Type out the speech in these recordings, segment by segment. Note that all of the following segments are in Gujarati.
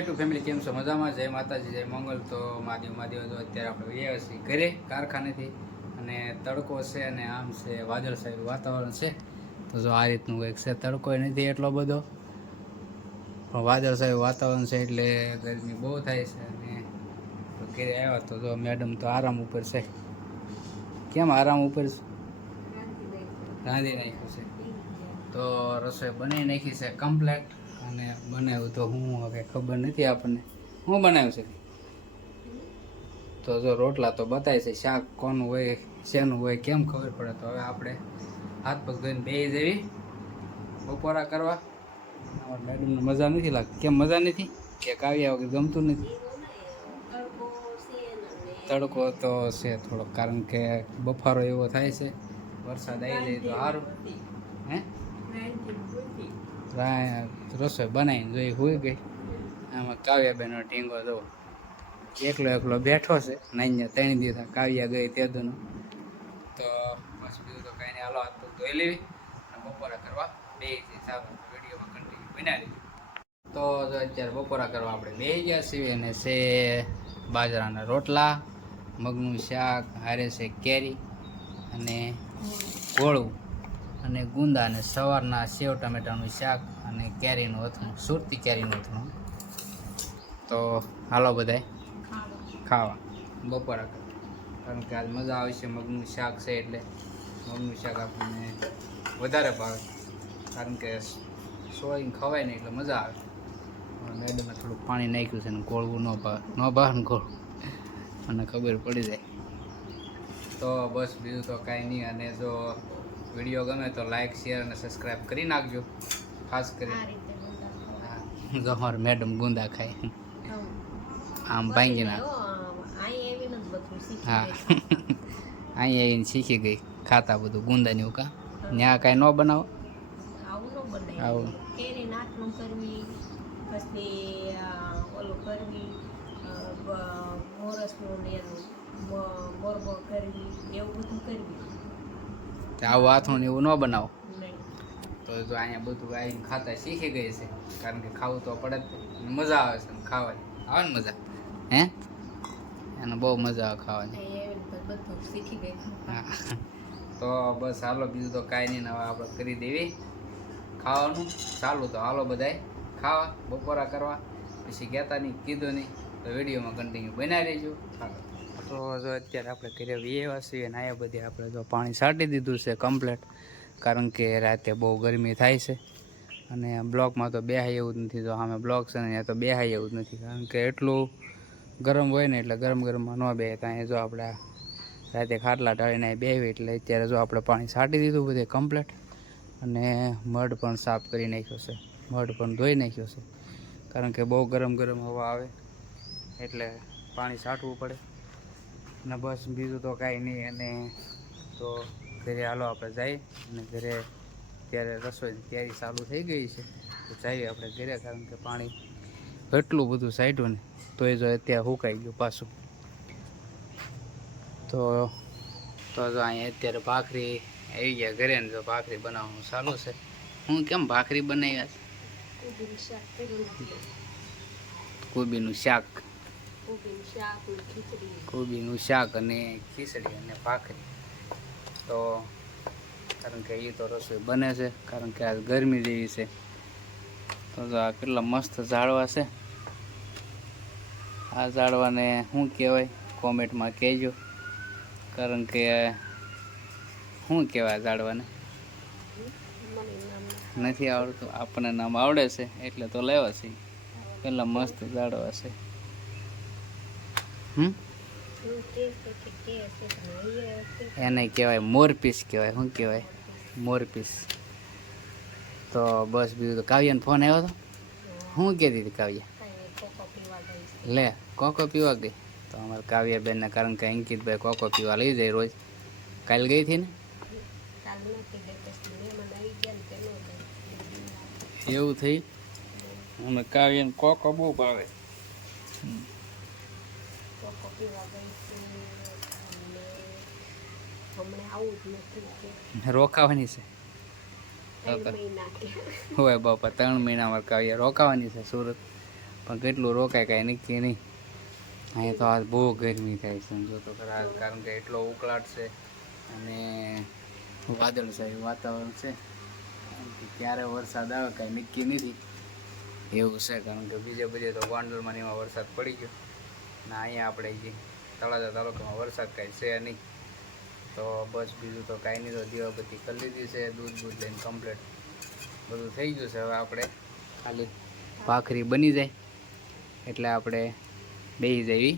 ટુ ફેમિલી કેમ છો? મજામાં? જય માતાજી, જય મંગલ. તો મહાદેવ મહાદેવ તો અત્યારે આપણે ગયા છીએ ઘરે, કારખાનેથી. અને તડકો છે અને આમ છે, વાદળ સાહેબ વાતાવરણ છે. તો જો આ રીતનું કંઈક છે, તડકો નથી એટલો બધો. પણ વાદળ સાહેબ વાતાવરણ છે એટલે ગરમી બહુ થાય છે. અને ઘરે આવ્યા તો જો મેડમ તો આરામ ઉપર છે. કેમ આરામ ઉપર છે? રાંધી નાખ્યું છે. તો રસોઈ બની નાખી છે કમ્પ્લેટ અને બનાવ્યું તો હું હવે ખબર નથી આપણને. હું બનાવ્યું છે? તો જો રોટલા તો બતાય છે, શાક કોનું હોય, શેનું હોય, કેમ ખબર પડે? તો હવે આપણે હાથ પગ ધોઈને બે જેવી બપોરા કરવા. મેડમને મજા નથી લાગતી. કેમ મજા નથી? કે કાવ્યા વગર ગમતું નથી. તડકો તો છે થોડોક, કારણ કે બફારો એવો થાય છે. વરસાદ આવી જાય તો સારું. હે? રસોઈ બનાવીને જોઈ હોઈ ગઈ. આમાં કાવ્યાબેનનો ટીંગો જો એકલો એકલો બેઠો છે નાઈને ત્રણ દીધા, કાવ્યા ગઈ તે તો બસ બીજું તો કાંઈ હાલો હાથ તો ધોઈ લેવી અને બપોરા કરવા બે સારું વિડીયોમાં કન્ટિન્યુ બનાવી તો અત્યારે બપોરા કરવા આપણે બે ગયા છીએ અને છે બાજરાના રોટલા, મગનું શાક, હારે છે કેરી અને ગોળું. અને ગુંદા અને સવારના સેવ ટમેટાનું શાક અને કેરીનું અથણું સુરતી કેરીનું અથણું તો હાલો બધાય. ખાવા. બપોરા કારણ કે આજ મજા આવશે મગનું શાક છે એટલે મગનું શાક આપણને વધારે ભાવે. કારણ કે સોળીને ખવાય ને એટલે મજા આવે. મેડમે થોડું પાણી નાખ્યું છે ને ગોળવું ન ભાવે ન ભાવે ને ગોળવું. મને ખબર પડી જાય. તો બસ બીજું તો કાંઈ નહીં. અને જો વીડિયો ગમે તો લાઈક શેર અને સબસ્ક્રાઈબ કરી નાખજો. ખાસ કરી. હા, જો મેડમ ગુંદા ખાય. આમ ભાંગી ના. હા અહીંયા આવીને શીખી ગઈ. ખાતા બધું ગુંદાની એવું કા? ત્યાં કાંઈ ન બનાવો? આવું પછી ઓલું કરવી મોરસનું ને મોરબો કરવી એવું બધું કરવી. આવું હાથું ને એવું ન બનાવો. તો જો અહીંયા બધું આવીને ખાતા શીખી ગઈ છે. કારણ કે ખાવું તો પડે જ. મજા આવે છે ખાવાની. આવે ને મજા? હે? એને બહુ મજા આવે ખાવાની. શીખી ગઈ. હા. તો બસ હાલો બીજું તો કાંઈ નહીં ને હવે આપણે કરી દેવી. ખાવાનું. ચાલુ તો હાલો બધાય. ખાવા બપોરા કરવા. પછી કહેતા નહીં કીધું નહીં. તો વિડીયોમાં કન્ટિન્યુ બનાવી દેજો ચાલો તો જો અત્યારે આપણે ઘરે વ્યવા છીએ ને અહીંયા બધી આપણે જો પાણી છાંટી દીધું છે કમ્પ્લેટ કારણ કે રાતે બહુ ગરમી થાય છે. અને બ્લોકમાં તો બેહાય એવું જ નથી. તો અમે બ્લોક છે ને ત્યાં તો બેહાય એવું જ નથી. કારણ કે એટલું ગરમ હોય ને એટલે ગરમ ગરમમાં ન બે. ત્યાં જો આપણે રાતે ખાટલા ટાળીને બેહવી એટલે અત્યારે જો આપણે પાણી છાંટી દીધું બધે કમ્પ્લેટ અને મડ પણ સાફ કરી નાખ્યો છે. મડ પણ ધોઈ નાખ્યો છે. કારણ કે બહુ ગરમ ગરમ હવા આવે એટલે પાણી છાંટવું પડે. અને બસ બીજું તો કાંઈ નહીં અને તો ઘરે હાલો આપણે જઈએ અને ઘરે ત્યારે રસોઈ તૈયારી ચાલુ થઈ ગઈ છે. તો જઈએ આપણે ઘરે કારણ કે પાણી એટલું બધું સાઈડું ને તો એ જો અત્યારે સુકાઈ ગયું પાછું. તો તો જો અહીંયા અત્યારે ભાખરી આવી ગયા ઘરે ને જો ભાખરી બનાવવાનું ચાલુ છે. હું કેમ ભાખરી બનાવ્યા છે? કોબીનું શાક. કોબીનું શાક અને ખીચડી અને ભાખરી. તો કારણ કે એ તો રસોઈ બને છે કારણ કે આ ગરમી જેવી છે. તો આ કેટલા મસ્ત ઝાડવા છે. આ ઝાડવાને શું કહેવાય? કોમેન્ટમાં કહેજો. કારણ કે શું કહેવાય ઝાડવાને? નથી આવડતું. આપણને નામ આવડે છે એટલે તો લેવા છે. કેટલા મસ્ત ઝાડવા છે. હમ. એને કહેવાય મોરપીસ કહેવાય, શું કહેવાય? મોરપીસ તો બસ બીજું તો કાવ્યાને ફોન આવ્યો હતો શું કહેતી હતી કાવ્યા? લે, કોકો પીવા ગઈ. તો અમારે કાવ્યાબેનને કારણ કે અંકિતભાઈ કોકો પીવા લઈ જાય રોજ. કાલ ગઈ હતી ને? એવું થઈ? અમે કાવ્યાને કોકો બહુ ભાવે. કોકો પીવા છે? હમણાં આવું જ નથી રોકાવાની છે. મહિના હોય બાપા ત્રણ મહિનામાં કાવ્યા રોકાવાની છે સુરત. પણ કેટલું રોકાય કાંઈ નક્કી નહીં. અહીંયા તો આજ બહુ ગરમી થાય છે. જો તો ખરા કારણ કે એટલો ઉકળાટ છે અને વાદળછાયું વાતાવરણ છે. ક્યારે વરસાદ આવે કાંઈ નક્કી નથી. એવું છે કારણ કે બીજે બીજે તો ગોંડલમાં એમાં વરસાદ પડી ગયો. ને અહીંયા આપણે જે તળાજા તાલુકામાં વરસાદ કાંઈ છે નહીં. તો બસ બીજું તો કાંઈ નહીં તો દીવાબત્તી કરી લીધી છે દૂધ દૂધ લઈને કમ્પ્લીટ બધું થઈ ગયું છે. હવે આપણે ખાલી ભાખરી બની જાય એટલે આપણે બેસી જવી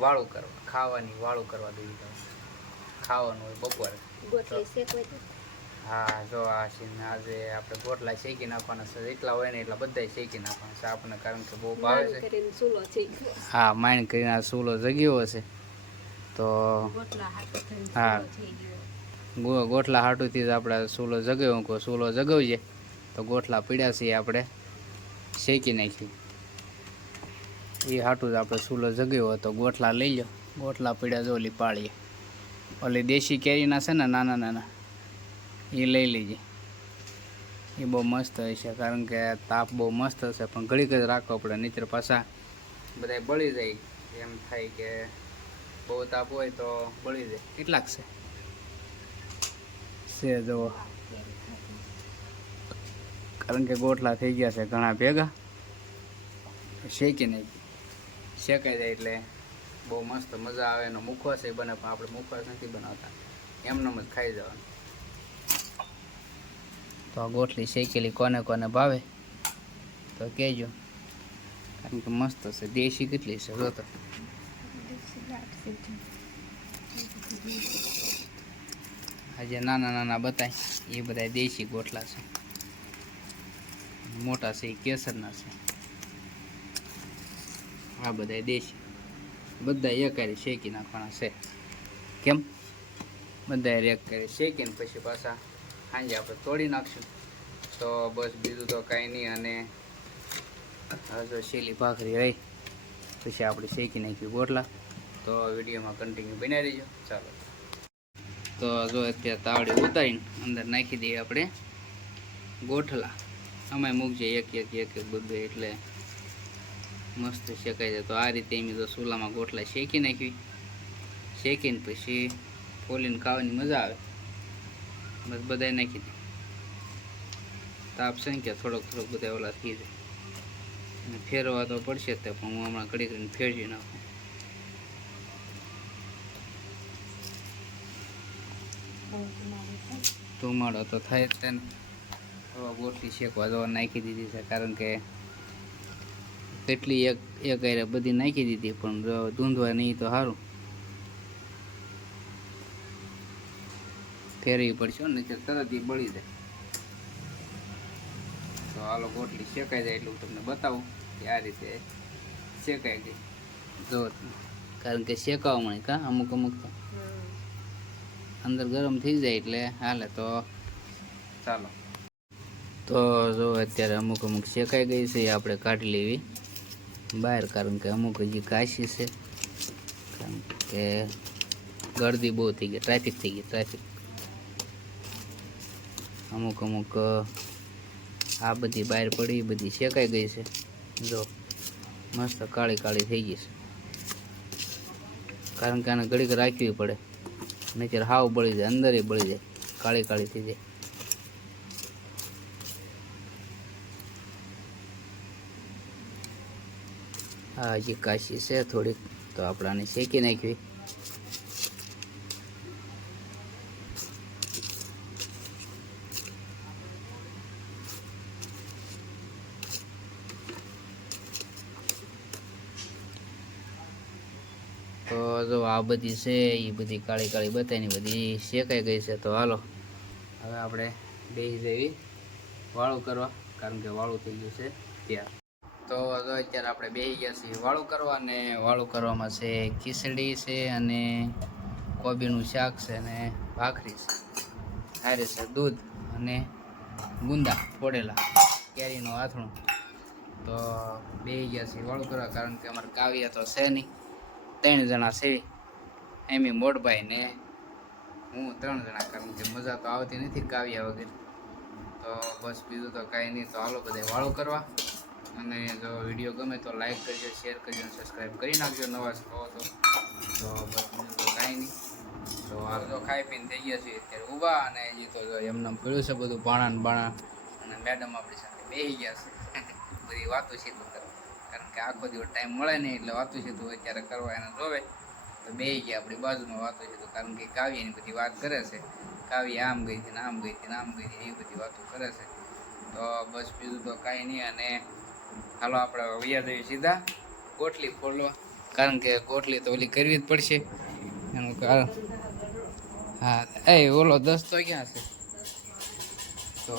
વાળું કરવા ખાવાની વાળું કરવા દેવી ખાવાનું હોય બપોરે. હા જો આ સીન આજે આપણે ગોટલા શેકી નાખવાના છે એટલા હોય ને એટલા બધા શેકી નાખવાના છે. આપણને કારણ કે બહુ ભાવે છે. છે. હા માઇન કરીને આ સૂલો જગ્યો હશે. તો હા. ગોઠલા હાટુથી જ આપણે સૂલો જગાવ્યો કહો સૂલો જગાવીએ. તો ગોઠલા પીડ્યા છીએ એ આપણે શેકી નાખીએ. એ હાટું જ આપણે સૂલો જગાવ્યો તો ગોઠલા લઈ લો ગોઠલા પીડ્યા જો ઓલી પાળીએ. ઓલી દેશી કેરીના છે ને નાના નાના. એ લઈ લેજે. એ બહુ મસ્ત હોય છે કારણ કે તાપ બહુ મસ્ત હશે, પણ ઘડીક જ રાખવો પડે નીચર પાછા બધા બળી જાય. એમ થાય કે બહુ તાપ હોય તો બળી જાય. કેટલાક છે? છે જુઓ. કારણ કે ગોટલા થઈ ગયા છે ઘણા ભેગા. શેકી નાખી. શેકાઈ જાય એટલે બહુ મસ્ત મજા આવે એનો મુખવાસ એ બને, પણ આપણે મુખવાસ નથી બનાવતા. એમનેમ જ ખાઈ જવાનું. તો આ ગોટલી શેકેલી, કોને કોને ભાવે? તો કહેજો કારણ કે મસ્ત છે. દેશી કેટલી છે? જો તો. આ જે નાના નાના બતાય, એ બધા દેશી ગોટલા છે. મોટા છે, એ કેસરના છે. આ બધા દેશી. બધા એક હારે શેકી નાખવાના છે. કેમ? બધા હારે એક હારે શેકીને પછી પાછા સાંજે આપણે તોડી નાખશું. તો બસ બીજું તો કાંઈ નહીં અને જો શેલી ભાખરી રહી, પછી આપણે શેકી નાખ્યું ગોટલા. તો વિડીયોમાં કન્ટિન્યુ બનાવી દેજો ચાલો. તો જો અત્યારે તાવડી ઉતારીને અંદર નાખી દઈએ આપણે ગોઠલા. અમે મૂકજે એક એક એક એક બધું એટલે મસ્ત શેકાઈ જાય. તો આ રીતે એમ તો સુલામાં ગોઠલા શેકી નાખવી શેકીને પછી ફોલીને ખાવાની મજા આવે. બસ બધાય નાખી દે. તાપશે ને કે થોડોક થોડોક બધા ઓલા થઈ જાય. અને ફેરવા તો પડશે તે, પણ હું હમણાં ઘડી કરીને ફેરવી નાખું. ધુમાડો તો થાય જ તેને થોડા ગોટલી શેકવા જવા નાખી દીધી છે, કારણ કે કેટલી એક એક બધી નાખી દીધી, પણ ધૂંધવા નહીં તો સારું ફેરવી પડશે ને તરત એ બળી જાય. તો હાલો ગોટલી શેકાઈ જાય એટલું તમને બતાવું કે આ રીતે શેકાઈ ગઈ. જો, કારણ કે શેકાવા મળે કા, અમુક અમુક તો. અંદર ગરમ થઈ જાય એટલે હાલે તો ચાલો. તો જો અત્યારે અમુક અમુક શેકાઈ ગઈ છે એ આપણે કાઢી લેવી. બહાર, કારણ કે અમુક હજી કાશી છે. કારણ કે ગરદી બહુ થઈ ગઈ, ટ્રાફિક થઈ ગઈ, ટ્રાફિક. અમુક અમુક આ બધી બહાર પડી બધી શેકાઈ ગઈ છે. જો, મસ્ત કાળી કાળી થઈ ગઈ છે. કારણ કે આને ઘડીક રાખવી પડે. નહીતર હાવ બળી જાય, અંદર બળી જાય, કાળી કાળી થઈ જાય. હા હજી કાશી છે થોડીક, તો આપણે આને શેકી નાખવી. તો જો આ બધી છે એ બધી કાળી કાળી બતાવીને બધી શેકાઈ ગઈ છે, તો હાલો. હવે આપણે બેસી દેવી વાળું કરવા, કારણ કે વાળું થઈ ગયું છે ત્યાં તો જો અત્યારે આપણે બેસી ગયા છીએ વાળું કરવા ને વાળું કરવામાં છે ખીચડી છે અને કોબીનું શાક છે અને ભાખરી છે. હારે છે દૂધ અને ગુંદા ફોડેલા કેરીનું આથણું. તો બેસી ગયા છીએ વાળું કરવા, કારણ કે અમારે કાવ્યા તો છે નહીં. ત્રણ જણા છે. એમી મોડભાઈ ને હું ત્રણ જણા, કારણ કે મજા તો આવતી નથી કાવ્યા વગર. તો બસ બીજું તો કાંઈ નહીં, તો હાલો બધા વાળો કરવા. અને જો વીડિયો ગમે તો લાઈક કરજો, શેર કરજો અને સબસ્ક્રાઈબ કરી નાખજો નવા છો તો. તો બસ તો કાંઈ નહીં. તો હાલ તો ખાઈ પીને થઈ ગયા છીએ અત્યારે ઊભા અને હજી તો એમને એમ પડ્યું છે બધું ભાણા ને બાણા અને મેડમ આપણી સાથે બેસી ગયા છે. બધી વાતો સીધું કરવા કે આખો દિવસ ટાઈમ મળે નહીં એટલે વાતો સીધું અત્યારે કરવા એને જોવે. તો બે ગયા આપણી બાજુમાં વાતો સીધું, કારણ કે કાવ્યની બધી વાત કરે છે. કાવ્ય આમ ગઈ હતી આમ ગઈ હતી આમ ગઈ હતી એવી બધી વાતો કરે છે. તો બસ બીજું તો કાંઈ નહીં અને હાલો આપણે વૈયા જઈએ સીધા. ગોટલી ફોડવા કારણ કે ગોટલી તો ઓલી કરવી જ પડશે. એનું કારણ હા, એ ઓલો દસ તો ક્યાં છે? તો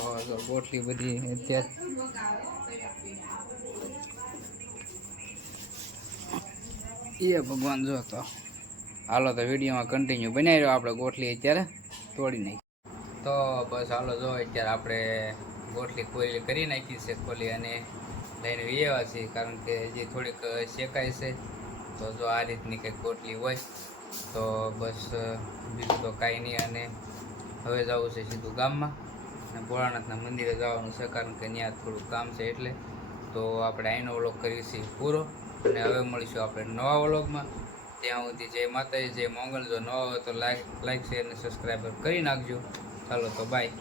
કોટલી બધી અત્યારે એ ભગવાન જો તો. હાલો તો વિડીયોમાં કન્ટિન્યુ બનાવી રહ્યો આપણે ગોઠલી અત્યારે. તોડી નાખી. તો બસ હાલો જો અત્યારે આપણે ગોઠલી કોયલી કરી નાખી છે ખોલી અને લઈને વ્યવા છીએ કારણ કે હજી થોડીક શેકાય છે. તો જો આ રીતની કંઈક ગોટલી હોય તો બસ બીજું તો કાંઈ નહીં અને હવે જવું છે સીધું ગામમાં. અને ભોળાનાથના મંદિરે જવાનું છે કારણ કે ત્યાં થોડું કામ છે એટલે. તો આપણે અહીંનો ઓલોક કરીએ છીએ પૂરો. અને હવે મળીશું આપણે નવા વ્લોગમાં. ત્યાં સુધી જય માતાજી, જય મંગલ. જો નવા હોય તો લાઈક લાઈક શેર અને સબસ્ક્રાઈબર કરી નાખજો. ચાલો તો બાય